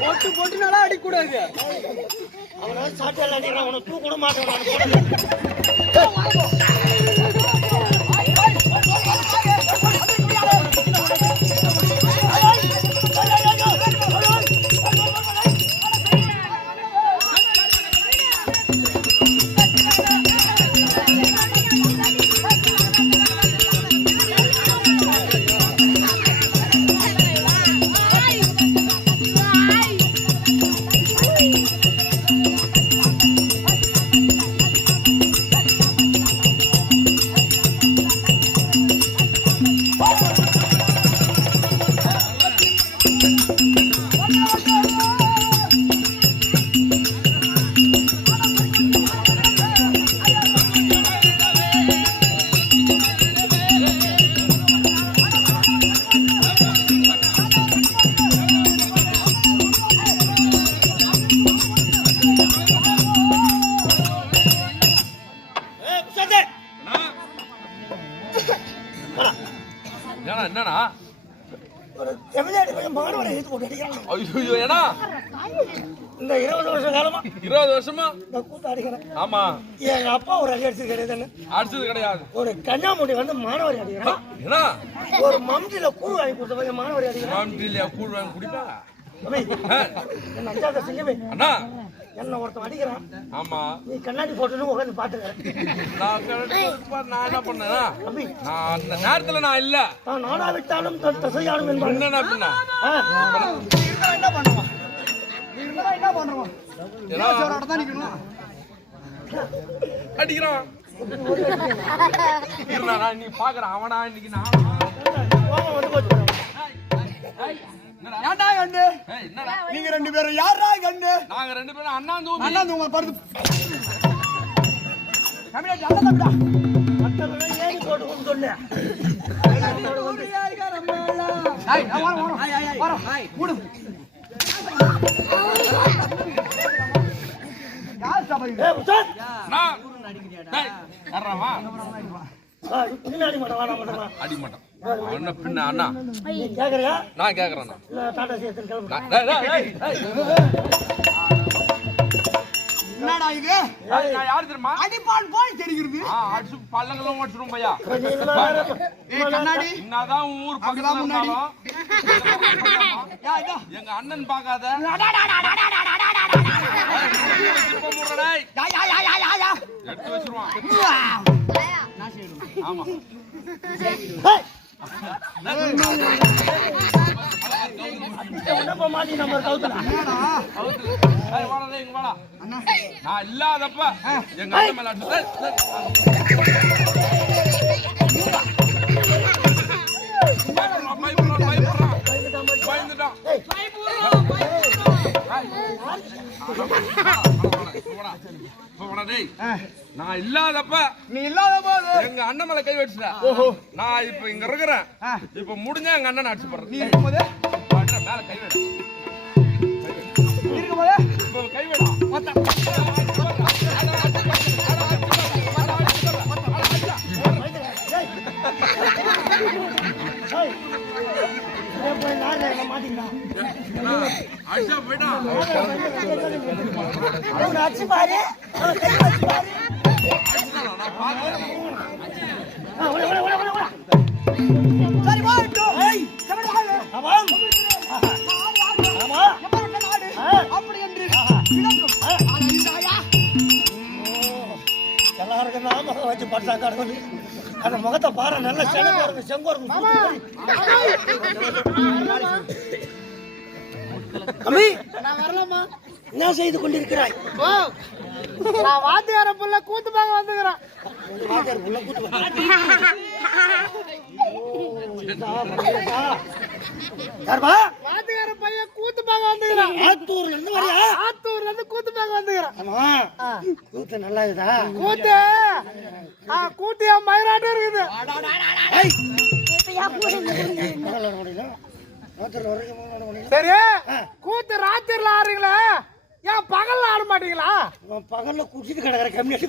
பொட்டு பொட்டு நல்லா அடிக்கூடாது. அவனை சாட்டியால் அடிக்கிறான் அவனை தூக்க கூட மாட்டான் வருஷமா? இந்த கூத்து அடிக்கிறேன். ஆமா. எங்க அப்பா ஒரு அடி அடிச்சு கிடையாதுன்னு அடிச்சது கிடையாது. ஒரு கன்னியாமுடி வந்து மாணவரி அடிக்கிறான். ஏன்னா ஒரு மம்டியில கூழ் வாங்கி கொடுத்த பையன் மாணவரி அடிக்கிறான். மாம்டிலியா கூழ் வாங்கி குடிப்பா? என்ன அஞ்சாவது சிங்கமே அண்ணா. என்ன ஒருத்தன் அடிக்கிறான். ஆமா. நீ கண்ணாடி போட்டுன்னு உட்காந்து பாத்துக்கிறேன். நான் என்ன பண்ணேன்னா தம்பி. நான் அந்த நேரத்துல நான் இல்ல. நான் நாடா விட்டாலும் தன் தசையாடும் என்பான் ஆ, என்ன பண்ணுவான்? என்ன ஏன்னா தான் நிக்கணும் அடிக்கிறான் இன்னைக்கு பாக்குறேன் அவனா? இன்னைக்கு நான் ஏன்டா கண்ணு? ஏய், என்னடா? நீங்க ரெண்டு பேரும் யாரா கண்ணு? நாங்க ரெண்டு பேரும் அண்ணா தூமி அண்ணா உங்க படுத்து தமிழா நல்ல தம்பிடா மற்றவங்க ஏறி போட்டுக்கோன்னு சொன்னேன் ஏய் நான் வரோம் வரோம் வரோம் மூடு யார் சபை ஏ நான் கேக்குறேன். என்னடா இது யாரு தெரியுமா அடிப்பான் போய் தெரிகிறது ஆ, அடிச்சு பல்லங்கெல்லாம் ஓடிச்சிரும் பையா ஏய் கண்ணாடி என்னதான் உன் ஊர் பக்கத்துல. இருந்தாலும் எங்க அண்ணன் பார்க்காத எடுத்து வச்சிருவான் ஆமா நான் இல்லாதப்ப எங்க அண்ணன் மேல டேய். நான் இல்லாதப்ப நீ இல்லாத போது எங்க அண்ணன் மேல கை வச்சுட்ட. ஓஹோ. நான் இப்ப இங்க இருக்கிறேன். இப்ப முடிஞ்சா எங்க அண்ணன் அடிச்சு நீ போடுறேன் இருக்கும்போது மேல கை நீ இருக்கும்போது இப்ப கை வைடா. ஆனா இந்தாயா எல்லாருக்கும் நாம வச்சு பட்டா கடவுள் அந்த முகத்தை பாரு நல்ல செங்கோருக்கு நான் வரலாமா என்ன செய்து கொண்டிருக்கிறாய் நான் வாத்தியார புள்ள கூத்து பார்க்க வந்துக்கிறேன் வாத்தியார். இதா, மகேஷா. யாருப்பா? வாத்தியார பையன் கூத்து பார்க்க வந்துக்கிறேன் ஆத்தூர்ல இருந்து வரியா? ஆத்தூர்ல இருந்து கூத்து பார்க்க வந்துக்கிறேன் ஆமா கூத்து நல்லா இருக்குதா கூத்து. ஆ கூத்து என் மயிராட்டம் இருக்குது. சரி கூத்து ராத்திரில ஆடுறீங்களா? ஏன் பகல்ல ஆட மாட்டீங்களா? பகல்ல குடிச்சிட்டு கிடக்குற கம்யூனிட்டி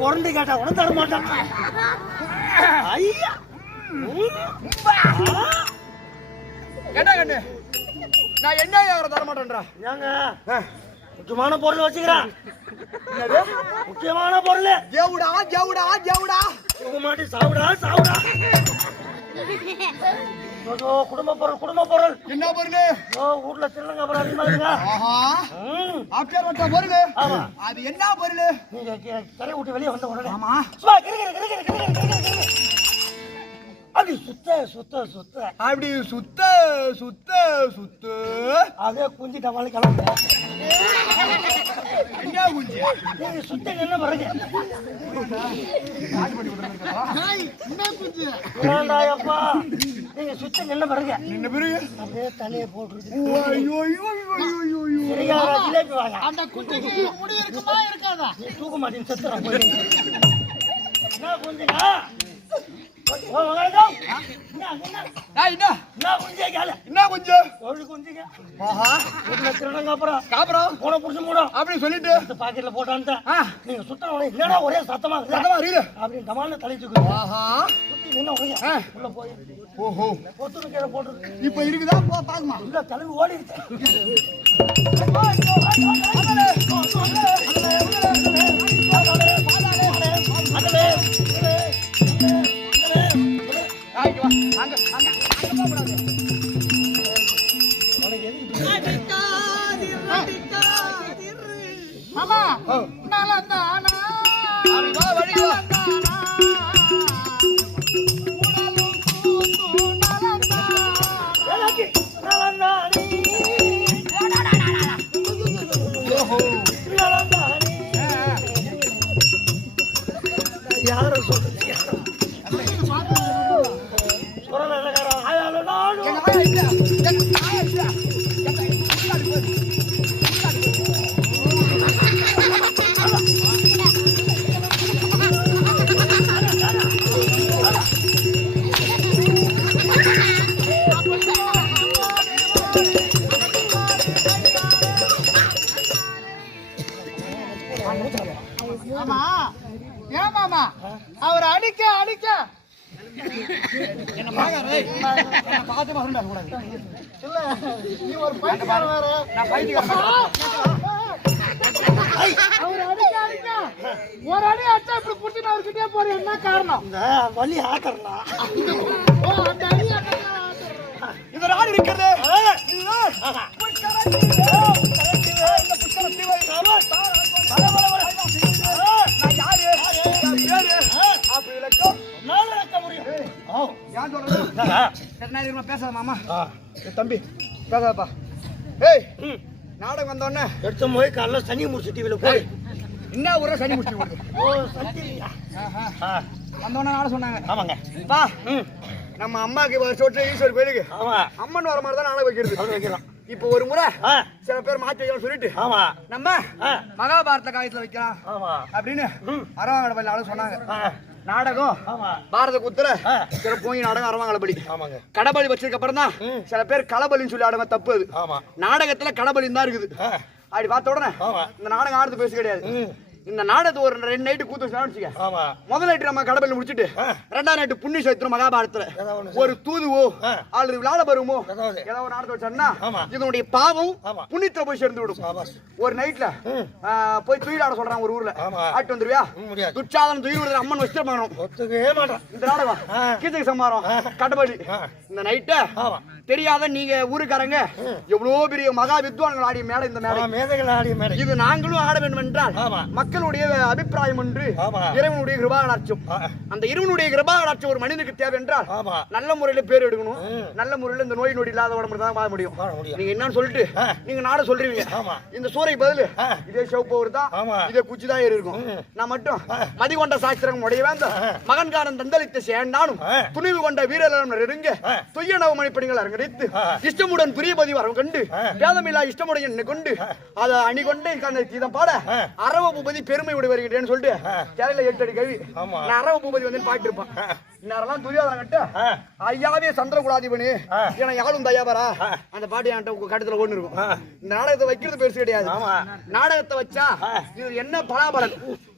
புரண்டு கேட்டா கூட தர மாட்டான் ஐயா. என்ன கண்ணு. நான் என்ன யாரும் தர மாட்டேன்றா? ஏங்க முக்கியமான பொருள் வச்சுக்கிறான். முக்கியமான பொருள். ஜவுடா ஜவுடா ஜவுடா. மாட்டி சாப்பிடா சாப்பிடா ஐயோ, குடும்ப பொருள் குடும்ப பொருள். என்ன பொருள்? ஐயோ, வீட்ல சின்னங்க அப்புறம் அதிகமா இருக்குங்க. ஆஹா. ம். அப்பேற்பட்ட பொருள்? ஆமா. அது என்ன பொருள்? நீங்க கே- கரையை விட்டு வெளியே வந்த உடனே. ஆமா. சும்மா கிறுகிறு, கிறுகிறு, கிறுகிறு, கிறுகிறு, கிறுகிறு. அப்படி சுத்த சுத்த சுத்த. அப்படி சுத்த சுத்த சுத்த. அதே குஞ்சு டமாலி கிளம்பு என்ன குஞ்சு? நீங்க சுத்த என்ன பிறகு? வேண்டாயப்பா. நீங்க சுத்த நின்ன பிறகு என்ன பிறகு? அப்படியே தலையை போட்டுருக்கு ஐயோ ஐயோ ஐயோ ஐயோ ஐயோ ஜிலேபி வாங்க அந்த குட்டிக்கு முடி இருக்குமா இருக்காதா? நீ தூக்க மாட்டேன்னு செத்துறான் போய் என்ன குஞ்சுங்க ஒரே சத்தமா சத்தமா அப்படின்னு டமால்னு தலைச்சுக்கு ஆஹா சுத்தி உள்ள போய் ஓஹோ பொத்துன்னு கீழே போட்டுருக்கு இப்ப இருக்குதா போ பாக்குமா இல்ல தலைவி ஓடிடுச்சு நான் அந்த என்ன காரணம்? இந்த வலி ஆத்தரலாம் இந்த நாடு இருக்கிறது? பேசாத மாமா தம்பி பேசாதப்பா. ஏய் ம். நாடகம் வந்தோடனே எடுத்த போய் காலைல சனி முடிச்சு டிவியில் போய் என்ன ஊரே சனி முடிச்சு கொடுது ஓ ஆ. வந்தோடனே சொன்னாங்க. ஆமாங்க. பா நம்ம அம்மாக்கு வருஷம் ஈஸ்வர் கோயிலுக்கு. ஆமா. அம்மன் வர மாதிரி தான் நாடகம் வைக்கிறது. அப்படி வைக்கிறோம். இப்போ ஒரு முறை சில பேர் மாற்றி வைக்கணும்னு சொல்லிட்டு. ஆமா. நம்ம மகாபாரத காலத்துல வைக்கலாம் அப்படின்னு ம். அரவாங்கடப்பள்ளி ஆளு சொன்னாங்க. நாடகம் பாரத குத்துற ஆ. சில போய் நாடகம் ஆமாங்க. கடபலி வச்சதுக்கு அப்புறம் தான். சில பேர் களபலின்னு சொல்லி ஆடுங்க தப்பு. அது ஆமா. நாடகத்துல கடபலின்னு தான் இருக்குது. அப்படி பார்த்த உடனே இந்த நாடகம் ஆடுறது பேச கிடையாது இந்த நாடகத்தை ஒரு ரெண்டு நைட்டு கூத்து வச்சு வச்சுக்க முதல் நைட்டு நம்ம கடபலி முடிச்சிட்டு. ரெண்டாம் நைட்டு புண்ணிய சைத்திரம் ஒண்ணு ஒரு தூதுவோ. அல்லது விழாட பருவமோ ஏதாவது. ஏதாவது ஒரு நாடகம் வச்சோம்னா. இதனுடைய பாவம். புண்ணியத்துல போய் சேர்ந்து விடும் ஒரு நைட்ல. போய் துயிலாட சொல்றான் ஒரு ஊர்ல. ஆட்டு வந்துருவியா துச்சாதனம் துயில் விடுற அம்மன் வச்சு பண்ணணும் ஒத்துக்கவே மாட்டேன் இந்த நாடகம் ஆ. கீதை சம்மாரம் ஆ. இந்த நைட்ட தெரியாத நீங்க ஊருக்காரங்க எவ்வளவு பெரிய மகா வித்வான்கள் ஆடிய மேடை இந்த மேடை மேதைகள் ஆடிய மேடை இது நாங்களும் ஆட வேண்டும் என்றால். மக்களுடைய அபிப்பிராயம் ஆமா. இறைவனுடைய கிருபாகடாட்சம் ஆ, அந்த இறைவனுடைய கிருபாகடாட்சம் ஒரு மனிதனுக்கு தேவை என்றால் நல்ல முறையில பேர் எடுக்கணும். நல்ல முறையில இந்த நோய் நொடி இல்லாத உடம்பு தான் வாழ முடியும் நீங்க என்னன்னு சொல்லிட்டு. நீங்க நாட சொல்றீங்க. இந்த சூறை பதில். இதே சிவப்பு ஒரு தான். இதே குச்சி தான் இருக்கும். நான் மட்டும். மதிகொண்ட சாஸ்திரம் உடைய வேந்த. மகன்காரன் தந்தளித்த சேண்டானும். துணிவு கொண்ட வீரர்களும் நெருங்க ஆ. துய்ய நவமணி பணிகள் அரங்க கிடைத்து. இஷ்டமுடன் பிரியபதி வரம் கண்டு. பேதமில்லா இஷ்டமுடன் என்னை கொண்டு. அதை அணி கொண்டு கீதம் பாட. அரவ பூபதி பெருமை உடைய வருகிறேன்னு சொல்லிட்டு கேரள எட்டு அடி கவி நான் அரவ பூபதி வந்து பாட்டு இருப்பான் இந்நேரம்லாம் துரியோதனம் கட்ட ஐயாவே சந்திரகுலாதிபனி. என யாரும் தயாபரா அந்த பாட்டு என்கிட்ட கட்டத்துல ஒண்ணு இருக்கும். இந்த நாடகத்தை வைக்கிறது பெருசு கிடையாது. நாடகத்தை வச்சா இது என்ன பலாபலன்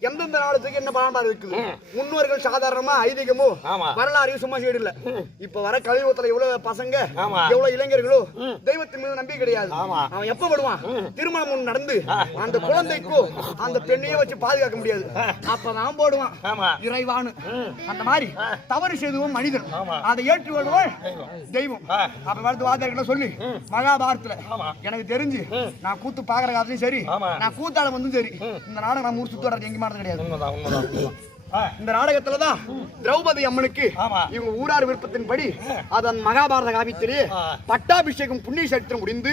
எந்தெந்த நாடகத்துக்கு என்ன பலாபலன் இருக்குது? முன்னோர்கள் சாதாரணமா ஐதீகமோ வரலாறையும் சும்மா சைடு இல்ல இப்ப வர கலியுகத்துல எவ்வளவு பசங்க எவ்வளவு இளைஞர்களோ தெய்வத்தின் மீது நம்பிக்கை கிடையாது. அவன் எப்ப படுவான் திருமணம் ஒண்ணு நடந்து அந்த குழந்தைக்கோ அந்த பெண்ணையோ வச்சு பாதுகாக்க முடியாது. அப்பதான் போடுவான். இறைவானு. அந்த மாதிரி. தவறு செய்துவோம் மனிதன். அதை ஏற்று தெய்வம். அப்ப வளர்த்து வாத்தியார்கிட்ட சொல்லி மகாபாரத்துல எனக்கு தெரிஞ்சு நான் கூத்து பாக்குற காலத்துலயும் சரி நான் கூத்தாட வந்தும் சரி. இந்த நாடகம் நான் முடிச்சு தொடர்ந்து எங்க மாட்டது கிடையாது. இந்த நாடகத்துலதான் திரௌபதி அம்மனுக்கு. இவங்க ஊரார் விருப்பத்தின்படி அதன் மகாபாரத காவியத்திலே பட்டாபிஷேகம் புண்ணிய சரித்திரம் முடிந்து.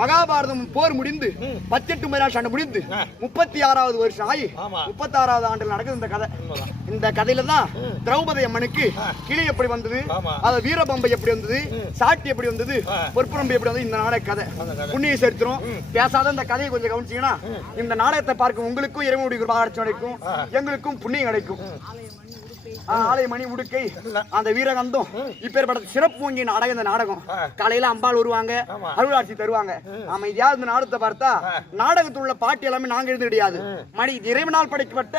மகாபாரதம் போர் முடிந்து பத்தெட்டு மணி சண்டை முடிந்து முப்பத்தி ஆறாவது வருஷம் ஆகி. முப்பத்தி ஆறாவது ஆண்டில் நடக்குது இந்த கதை. இந்த கதையில தான் திரௌபதி அம்மனுக்கு கிளி எப்படி வந்தது. அது வீரபம்பை எப்படி வந்தது சாட்டி எப்படி வந்தது பொற்புரம்பு எப்படி வந்தது இந்த நாடக கதை. புண்ணிய சரித்திரம் பேசாத இந்த கதையை கொஞ்சம் கவனிச்சீங்கன்னா இந்த நாடகத்தை பார்க்கும் உங்களுக்கும் இறைவனுடைய கிருபாட்சி கிடைக்கும் எங்களுக்கும் புண்ணியம் கிடைக்கும். ஆ, ஆலய மணி உடுக்கை அந்த வீரகந்தம் இப்பேற்பட்ட சிறப்பு வங்கி நாடகம். இந்த நாடகம் காலையில அம்பாள் வருவாங்க அருளாட்சி தருவாங்க. அமைதியா இந்த நாடகத்தை பார்த்தா நாடகத்தில் உள்ள பாட்டு எல்லாமே நாங்க எழுத கிடையாது மணி இறைவனால் படைக்கப்பட்ட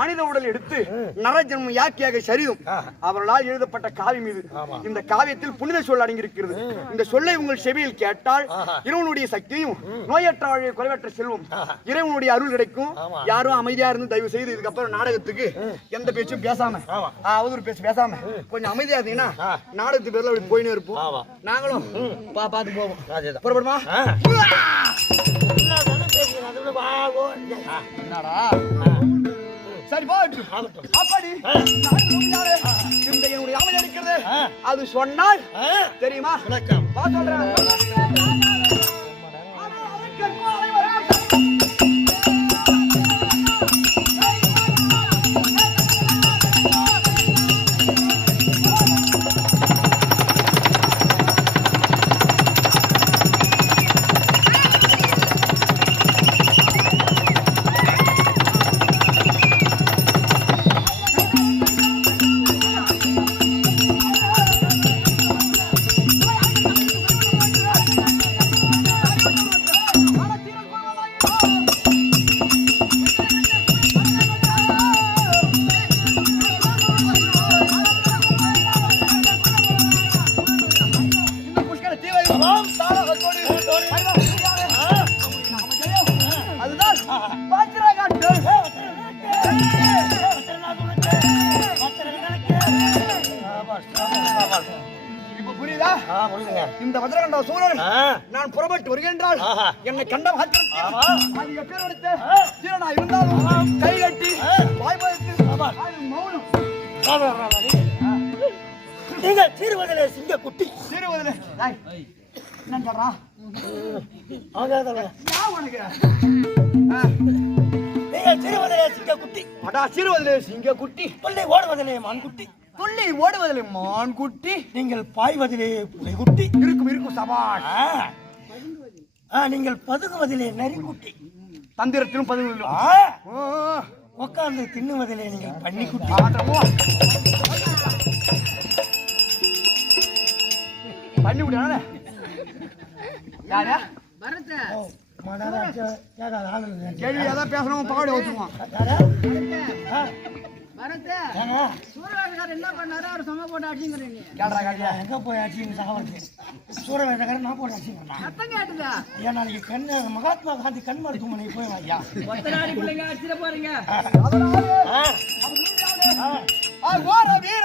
மனித உடல் எடுத்து நரஜன்மம் யாக்கியாக சரிதும் அவர்களால் எழுதப்பட்ட காவியம் இது. இந்த காவியத்தில் புனித சொல் அடங்கியிருக்கிறது. இந்த சொல்லை உங்கள் செவியில் கேட்டால் இறைவனுடைய சக்தியும் நோயற்ற குறைவற்ற செல்வம். இறைவனுடைய அருள் கிடைக்கும். யாரும் அமைதியா இருந்து தயவு செய்து இதுக்கப்புறம் நாடகத்துக்கு எந்த பேச்சும் பேசாம. அவதூறு பேச்சு பேசாம. கொஞ்சம் அமைதியா இருந்தீங்கன்னா நாடகத்து பேர்ல அப்படி போயினே இருப்போம். நாங்களும் பா பார்த்து போவோம். புறப்படுமா? சரி போட்டு அப்படி. என்னுடைய அமைதி இருக்கிறது அது சொன்னால் தெரியுமா? விளக்கம். பா சொல்றேன். இந்த வஜ்ரகண்ட ஆ, நான் புறப்பட்டு வருகின்றால். என்னை கண்ட மாத்திரத்தில் அது எப்பேர் சீரனா இருந்தாலும் கை கட்டி அது மௌனம். நீங்கள் தீர்வதிலே சிங்க குட்டி சீருவதில்லை டேய், என்ன சொல்றான். நான் உனக்கு? குட்டி அடா சீருவதிலே சிங்க குட்டி துள்ளி ஓடுவதிலே மான் குட்டி துள்ளி ஓடுவதிலே மான் குட்டி நீங்கள் பாய்வதிலே புலி குட்டி இருக்கும் இருக்கும் சபாஷ். ஆ. ஆ, நீங்கள் பதுங்குவதிலே நரி குட்டி தந்திரத்திலும் ஆ, உட்கார்ந்து தின்னுவதிலே நீங்கள் பன்னி குட்டி பண்ணி விடான யாரா இல்லை. கேள்வி ஏதாவது பேசணும் பாவாடை ஊத்துவான் யாரா? ஆ, வரத்து. ஏங்க, சூரியகாரர் என்ன பண்ணாரு? அவர் சும்மா போட்டு அடிச்சுங்கிறீங்க. கேள்றா காட்டியா எங்க போய் அடிச்சுங்க சாவறது சூரவேதக்காரன் நான் போய் அடிச்சுங்க சத்தம் கேட்டுதா ஐயா நாளைக்கு கண் மகாத்மா காந்தி கண் மருத்துவமனைக்கு போய் ஐயா ஒத்தனாடி பிள்ளைங்க அடிச்சிட போறீங்க. வீர